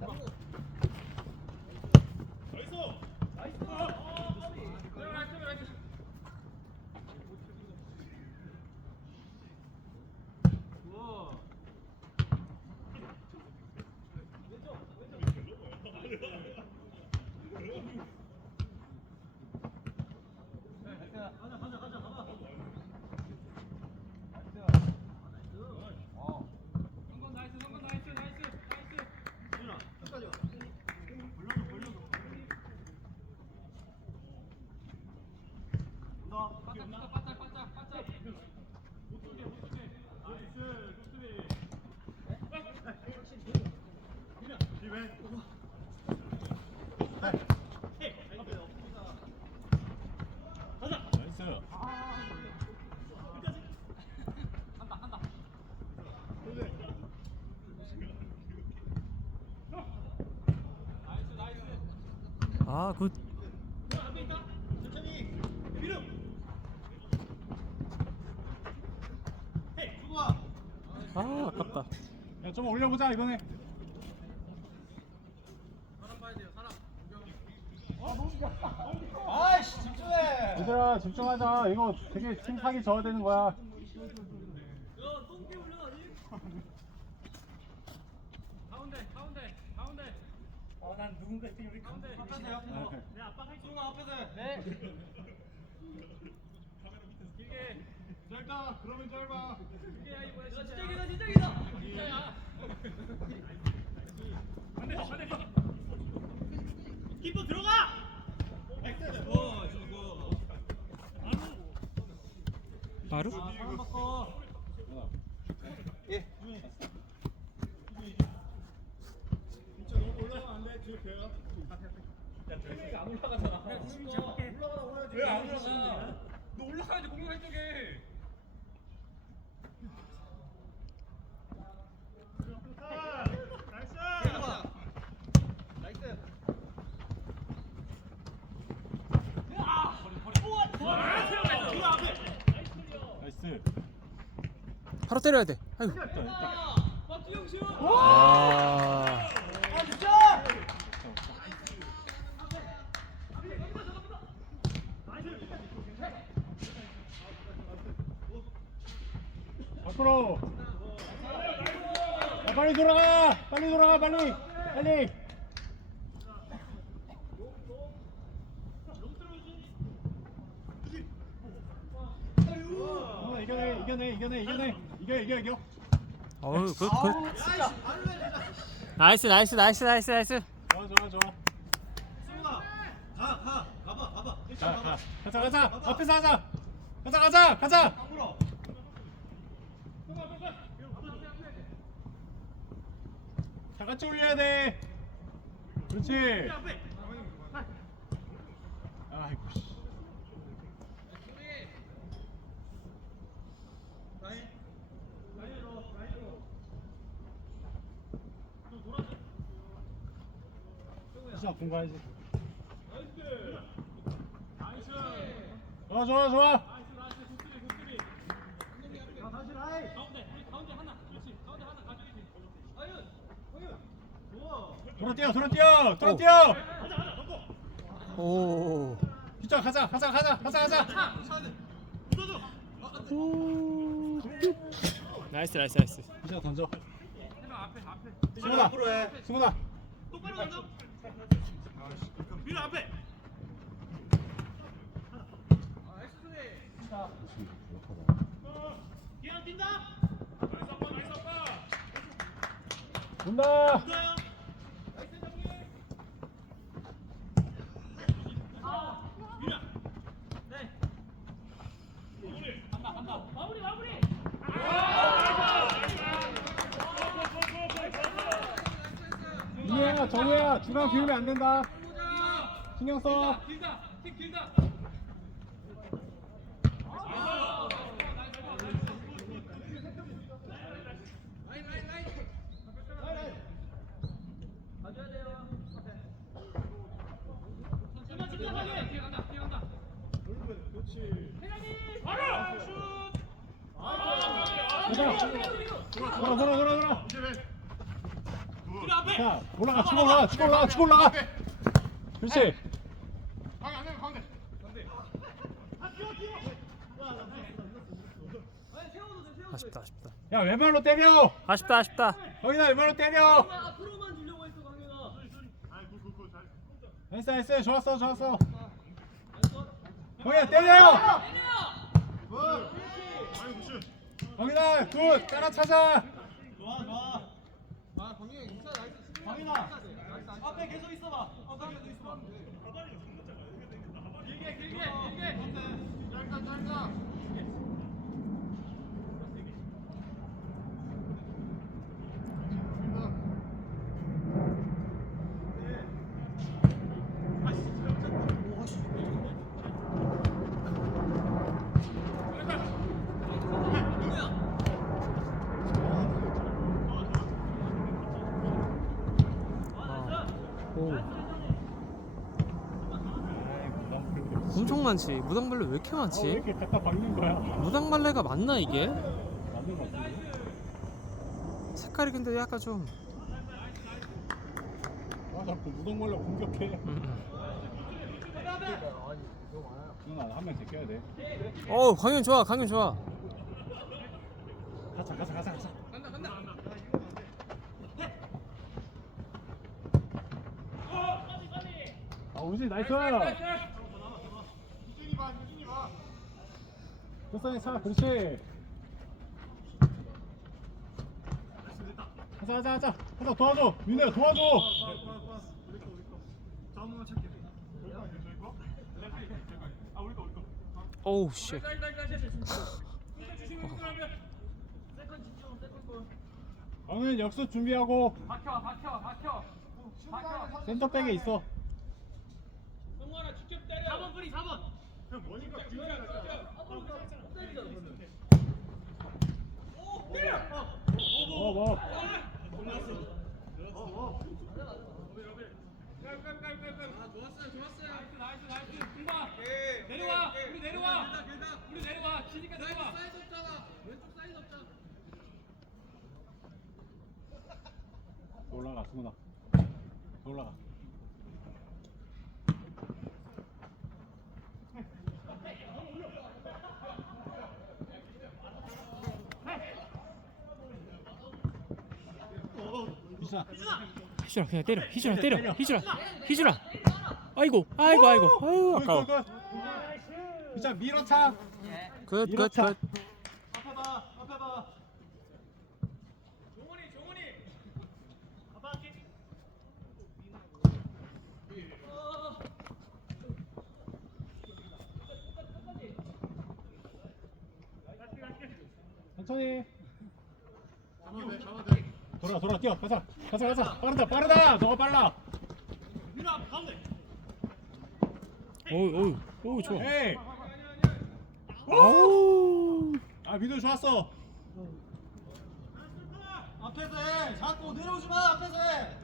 Yeah. 아, 굿. 아, 아깝다. 야, 좀 올려보자 이번에. 아이씨 집중해. 얘들아 집중하자. 이거 되게 팀파기 져야 되는 거야. 어난 누군가 지금 우리 가운데 앞에서 앞에서. 내 아빠 할 수가 앞에서. 네. 짧다. 그러면 짧아. 진짜기다 진짜기다. 진짜야. 키퍼 들어가. 어 저거. 바로? 아 사람 바꿔. 예. 진짜 너무 올라가면 안 돼. 뒤에 벼요. 안 올라가잖아. 올라가라 올라야지. 왜 안 올라가? 너 올라가야지 공격할. 나이스. 나이스. 바로 때려야 돼. 아이고. 있다 있다. 아. 아 진짜. 밖으로. 야, 빨리 돌아가. 빨리 돌아가. 빨리. 빨리. 어, 이겨내 이겨내 이겨내 이겨내 이겨 이겨 이겨 어우, 굿, 굿. 나이스, 나이스, 나이스, 나이스, 나이스. 좋아 좋아 좋아 가 가 가봐 가봐. 자, 가. 가자 가자 앞에서 하자 가자 가자 가자 앞으로. 다 같이 올려야 돼. 그렇지. 아이고 씨. 시작 공부해야지. 좋아 좋아 좋아 돌아 뛰어 돌아 뛰어 돌아 오. 뛰어 오. 진짜 가자 가자 가자 가자 가자 나이스, 나이스, 나이스. 진짜 던져 승훈아 앞으로 해. 승훈아 똑바로 던져. 밀어 앞에. 기아 뛴다. 온다 이해야 정우야 중간 비우면 안 된다. 신경 써. 가자 돌아 돌아 돌아 돌아 자 올라가 치고 올라가 치고 올라가 치고 올라가. 그렇지. 아쉽다, 아쉽다. 야 왼발로 때려. 아쉽다, 아쉽다. 거기다 왼발로 때려. 앞으로만 주려고 했어 강현아. 나이스 나이스. 좋았어 좋았어. 거기다 때려 거기다 굿 따라 찾아 좋아 좋아. 아 강현이 인사 나이스. 강현아. 앞에 계속 있어봐. 앞에 계속 있어봐. 길게 길게 길게. 많지? 무당벌레 왜 이렇게 아, 왜 많지? 이렇게 갖다 박는 거야? 무당벌레가 맞나 이게? 맞는 거 같은데? 색깔이 근데 약간 좀 아 자꾸 무덤걸려 공격해. 음. 누나 한명 제껴야 돼. 어 강현 좋아 강현 좋아 가자 가자 가자 가자. 아 우지 나이스. 끝선이 차 그렇지. 가자 가자 가자 가자 도와줘 민우야 도와줘. 오우 씨 강은 역습 준비하고 박혀 박혀 박혀 박혀 센터백에 있어. 성원아 직접 때려 4번 뿌리 4번 어 뭐. 나이스 나이스 금방 올라가 승훈아. 올라가. 희준아. 그냥 때려. 희준아 때려. 희준아 희준아. 아이고 아이고 아이고. 아이고 아까워. 희준아 밀어차. 굿굿굿. 앞에 봐 앞에 봐. 종훈이 종훈이. 천천히. 돌아 돌아 뛰어 가자 가자 가자 빠르다 빠르다 너가 빨라. 오우 오우 오우 좋아 에이. 아우 아 민우 좋았어. 앞에서 해 자꾸 내려오지 마 앞에서 해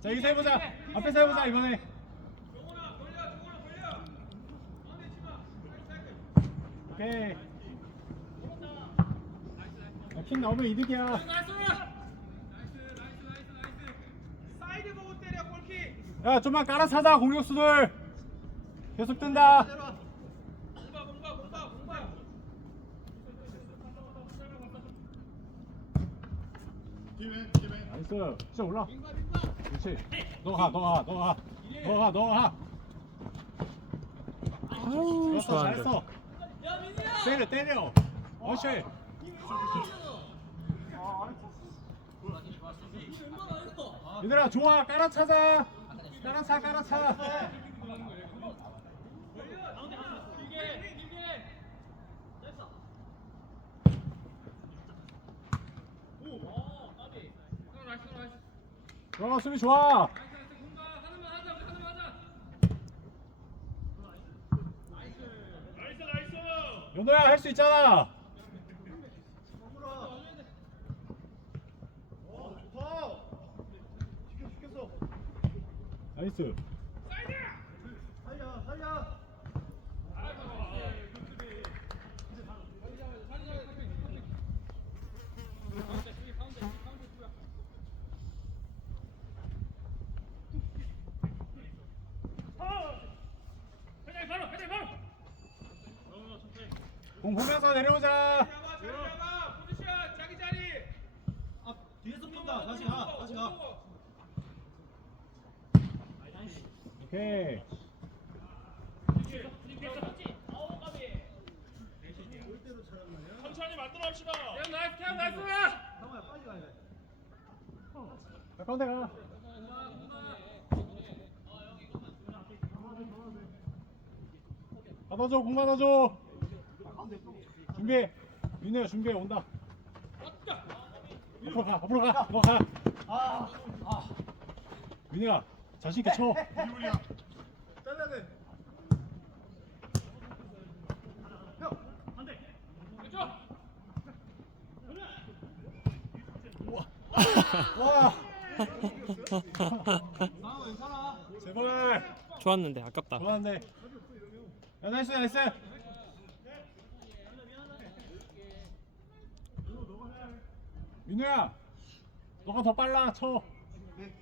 자 여기서 해보자. 앞에서 해보자 이번에. 오케이. 야, 킹 나오면 이득이야. 사이드 보고 때려 골킥 야 좀만 깔아서 하자 공격수들. 계속 뜬다. 나이스. 진짜 올라. 그렇지. 너가 가, 너가 가, 너가 가. 너가 가, 너가 가. 아우 좋았어, 좋아한다 잘했어. 때려, 때려. 어시. 얘들아 좋아 깔아차자. 깔아차, 깔아차. 들어가 수비 좋아. 연호야 할 수 있잖아. 나이스. 살려 살려 공 보면서 내려오자. 앞 뒤에서 푼다 다시 가 다시 가 오케이. 상호야 빨리 가야 돼 가까운데 가. 받아줘, 공 받아줘. 준비해. 민우야 준비해 온다. 앞으로 가, 앞으로 가, 너 가. 아, 아. 민우야 자신 있게 쳐. 와. 제발. 좋았는데 아깝다 좋았는데. 야 나이스 나이스 민우야 너가 더 빨라 쳐 동현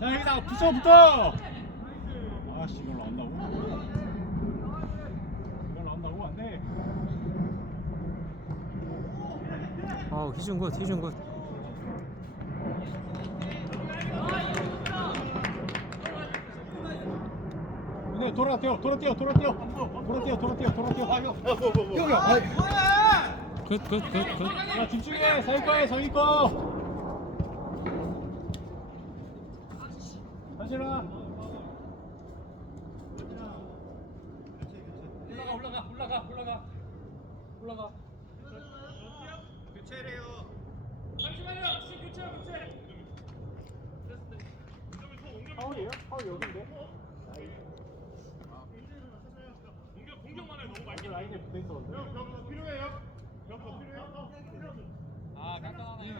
자 여기다 붙어 붙어 아씨 이걸 나온다고 안돼 아우 희준 굿 희준 굿. 네 돌아 뛰어 돌아 뛰어 돌아 뛰어. 돌아 뛰어 돌아 뛰어 돌아 뛰어. 굿굿굿굿. 야 집중해. 자기 거야 자기 거. 다시 일어나 올라가 올라가 올라가 올라가 올라가 교체래요 잠시만요 시 교체 교체 파울이에요? 파울 여기인데? 공격 공격만 해 너무 많이 라인에 붙어있었는데 아 간단하네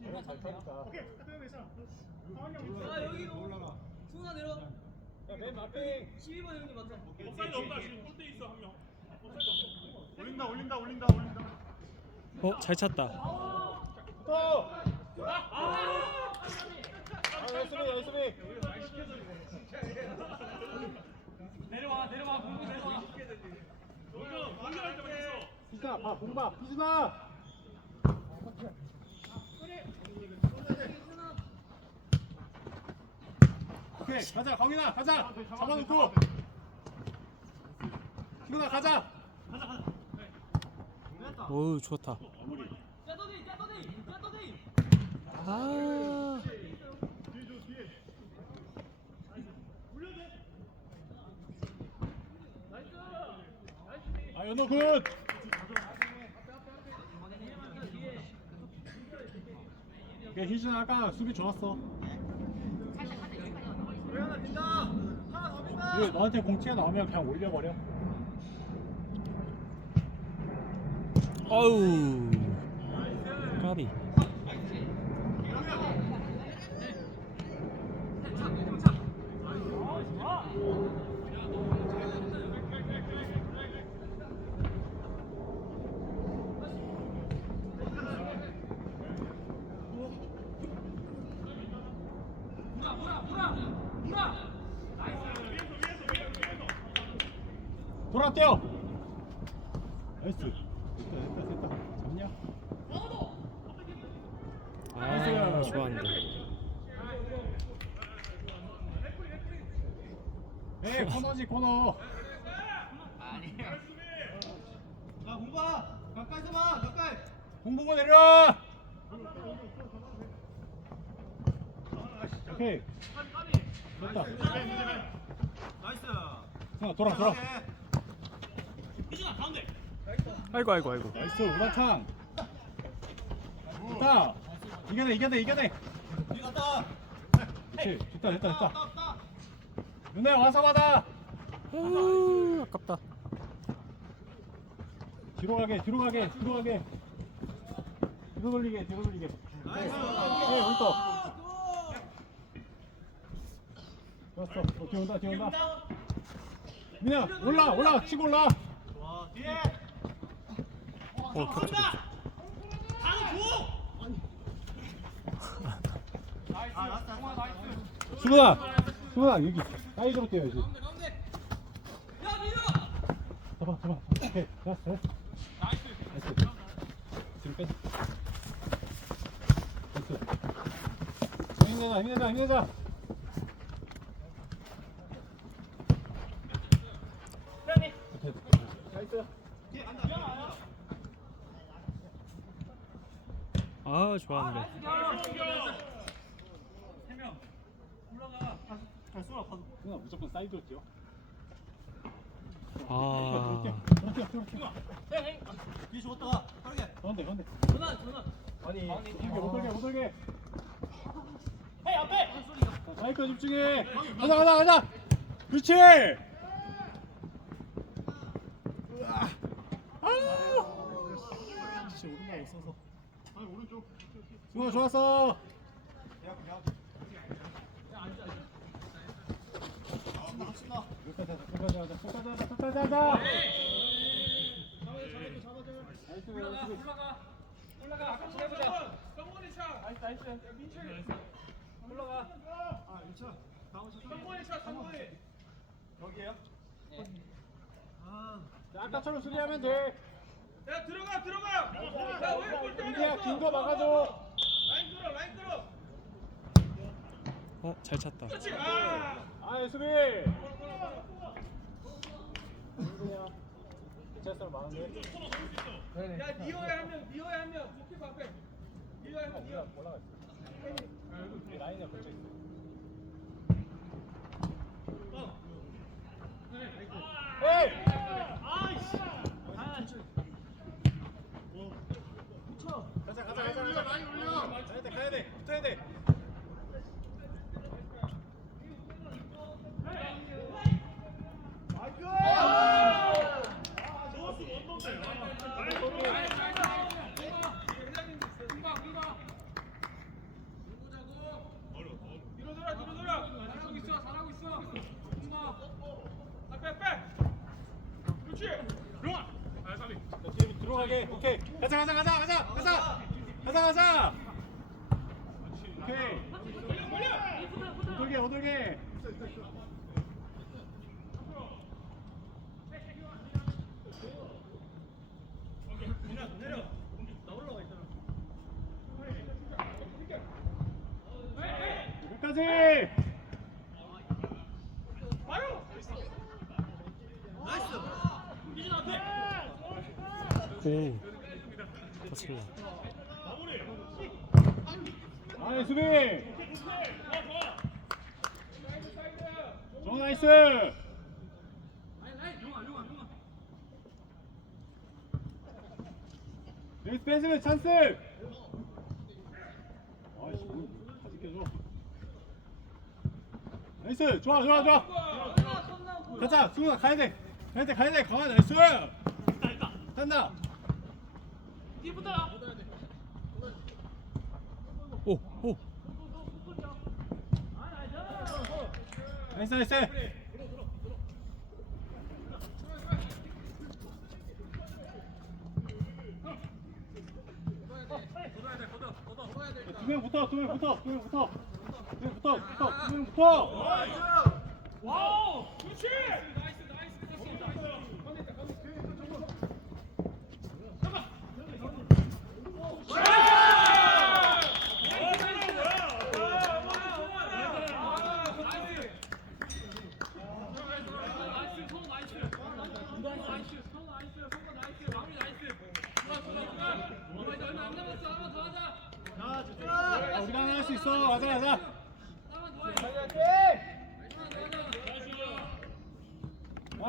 내가 잘 타니까 아 여기로 올라가. 수나 내려. 맨 앞에. 12번 형님 맞죠? 업사이드 없다 지금 골대 있어 한 명. 업사이드 없어. 올린다 올린다 올린다 올린다. 어 잘 찼다. 또! 아. 나이스 비 나이스 비 내려와 내려와 공격 내려와. 공격 공격할 때만 있어. 피자 봐 공봐. 피즈나 오케이 가자. 거기나 가자. 잡아놓고. 기훈아 가자. 어우 좋다. 아 아 연호 굿 오케이 희준 아까 수비 좋았어. 이거 너한테 공치가 나오면 그냥 올려버려. 어우. 까비 무라 무라 무라 무라 돌아 뛰어 나이스 됐다 됐다 됐다 잡냐? 아 좋았는데 에 코너지 코너 야 공봐. 가까이서 봐. 가까이. 공 보고 내려 오케이. 됐다 나이스. 자 돌아 돌아. 아이고 아이고 아이고. 나이스 우라탕. 좋다. 이겨내 이겨내 이겨내. 갔다. 그렇지. 됐다 됐다 됐다. 윤혜 와서 받아. 아우 아깝다. 뒤로 가게 뒤로 가게 뒤로 가게. 뒤로 돌리게 뒤로 돌리게. 네 우리 거 좋았어. 어, 뒤 온다 뒤 온다. 민아 올라 올라 치고 올라. 와 뒤에. 어 겹쳐 겹쳐 나이스 동아 나이스 수근아 수근아 여기 사이드로 뛰어야지. 야 밀어. 잡아 잡아. 오케이 됐어 됐어. 나이스. 됐어 지금 빼 됐어 힘내자 힘내자 힘내자 오케이, 나이스 아 좋았는데. 세명 올라가 수근아 무조건 사이드로 뛰어. 아. 그렇게 그렇게 뒤에 죽었다가 빠르게. 가운데 가운데. 전환 전환 아니 이게 못 돌게 못 돌게. 헤이 앞에! 마이크 집중해. 가자 가자 가자. 그렇지 으아. 아우 진짜 오른발 오른쪽 수고 좋았어. 끝까지 하자 끝까지 하자 끝까지 하자 끝까지 하자 나이스 나이스 올라가 같이 해보자 성원이 차 나이스 나이스 야, 민철 올라가 아 괜찮아. 다음 샷. 성원이 차 성원이 여기에요? 아. 자, 아까처럼 수비하면 돼. 야 들어가 들어가. 야왜 골대 민기야 긴거 막아줘. 라인 끌어 라인 끌어. 어, 잘 찼다. 그렇지. 아. 아이 수비. 민기야 제스처 많은데 야 니어에 한명 니어에 한명. 목표 앞에 니어에 한명 니어. 올라가 있어. 라인에 걸쳐 있어. 에이! 가자 가자 가자 가자 라인 올려 가야 돼 붙어야 돼 뒤로 돌아 뒤로 돌아 잘하고 있어 잘하고 있어 엄마 앞에 앞에 그렇지 들어와 아 사비 자, 뒤에 들어가게 오케이 가자 가자 가자 가자 가자 가자 가자 오케이 오돌게 오돌게 끝까지 오. 거칠라. 아이 수비 정 나이스 여기서 뺏으면 찬스 아이씨 뭐, 다시 깨줘 나이스! 좋아 좋아 좋아! 가자! 승우가 가야돼! 가야돼 가야돼! 강한 나이스! 간다! 오, 오. 나이스 나이스! 두명 붙어 두명 붙어 두명 붙어 두명 붙어 와우 그렇지 나이스 나이스 나이스 자 우리가 하나 할 수 있어. 가자 가자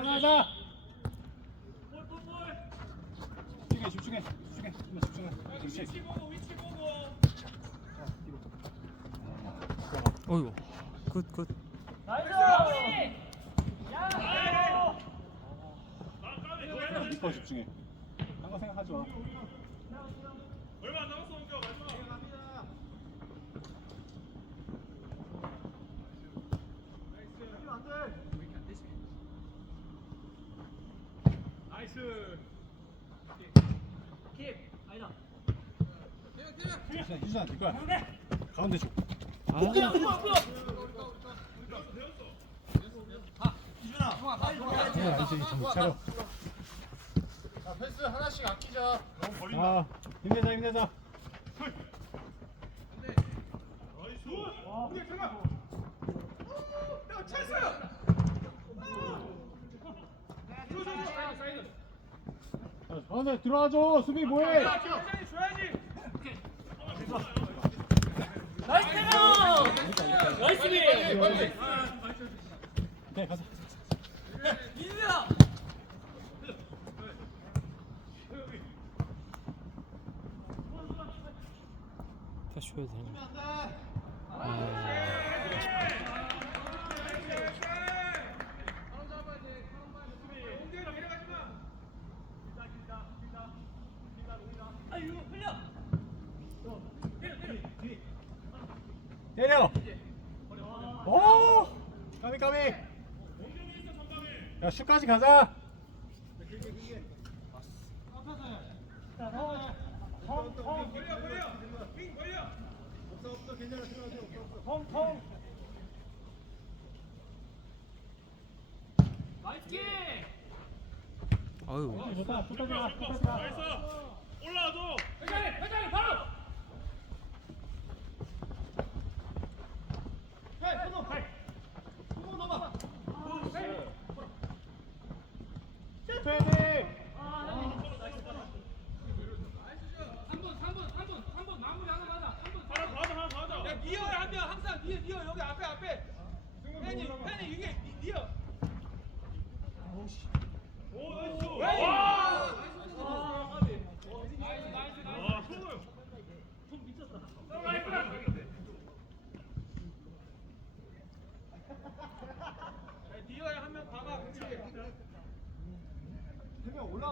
가자 집중해 집중해 집중해 좀더 집중해 그렇지 위치 보고 위치 보고 어이구. 굿, 굿. 더 집중해 딴거 생각하지 마 안 남았어 은규 마지막 나이스 유준아 유준아 네 거야. 가운데. 줘. 아, 네, 알지. 정신 차려. 자 패스 하나씩 아끼자. 너무 버린다. 아 힘내자 힘내자. 자, 가운데 들어와줘. 수비 뭐해 나이스 나이스 네, 가자. 민수야! 다시 줘야 되나? 아이고, 흘려! 때려. 오. 까비 까비. 야 슛까지 가자. 펑펑. 아유, 좋다. 끝까지 가. 나이스 올라와줘 회장님 회장님 바로 오 나이스. 와, 손을. 손 미쳤다. 니어에 한명 봐봐. 그치? 대명 올라오면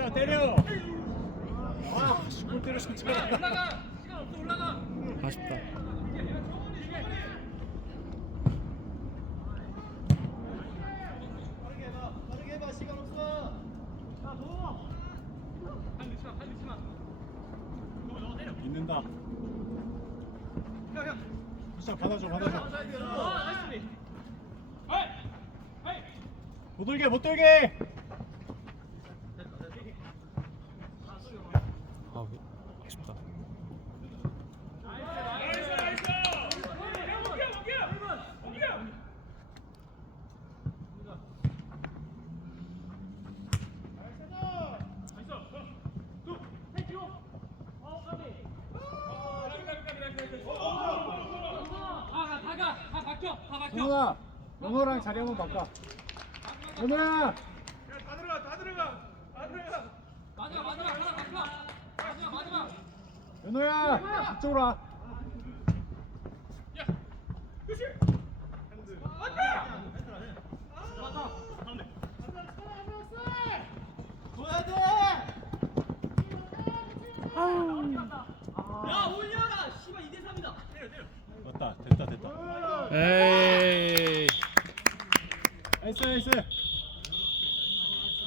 때려 때려. 아, 골 때려 싶지 않아. 올라가. 시간 없어 올라가. 아쉽다. 있는다. 굿샷 받아줘 받아줘. 못 돌게 못 돌게. 아, 아쉽다. 나이스 나이스 먹겨 먹겨 먹겨 아, 다가. 다 바뀌어. 다 바뀌어. 영호야, 영호랑 자리 한번 바꿔. 영호야. 야, 다 들어가 다 들어가 다 들어가 마지막 마지막 하나 바뀌어. 마지막 마지막. 연호야, 이쪽으로 와.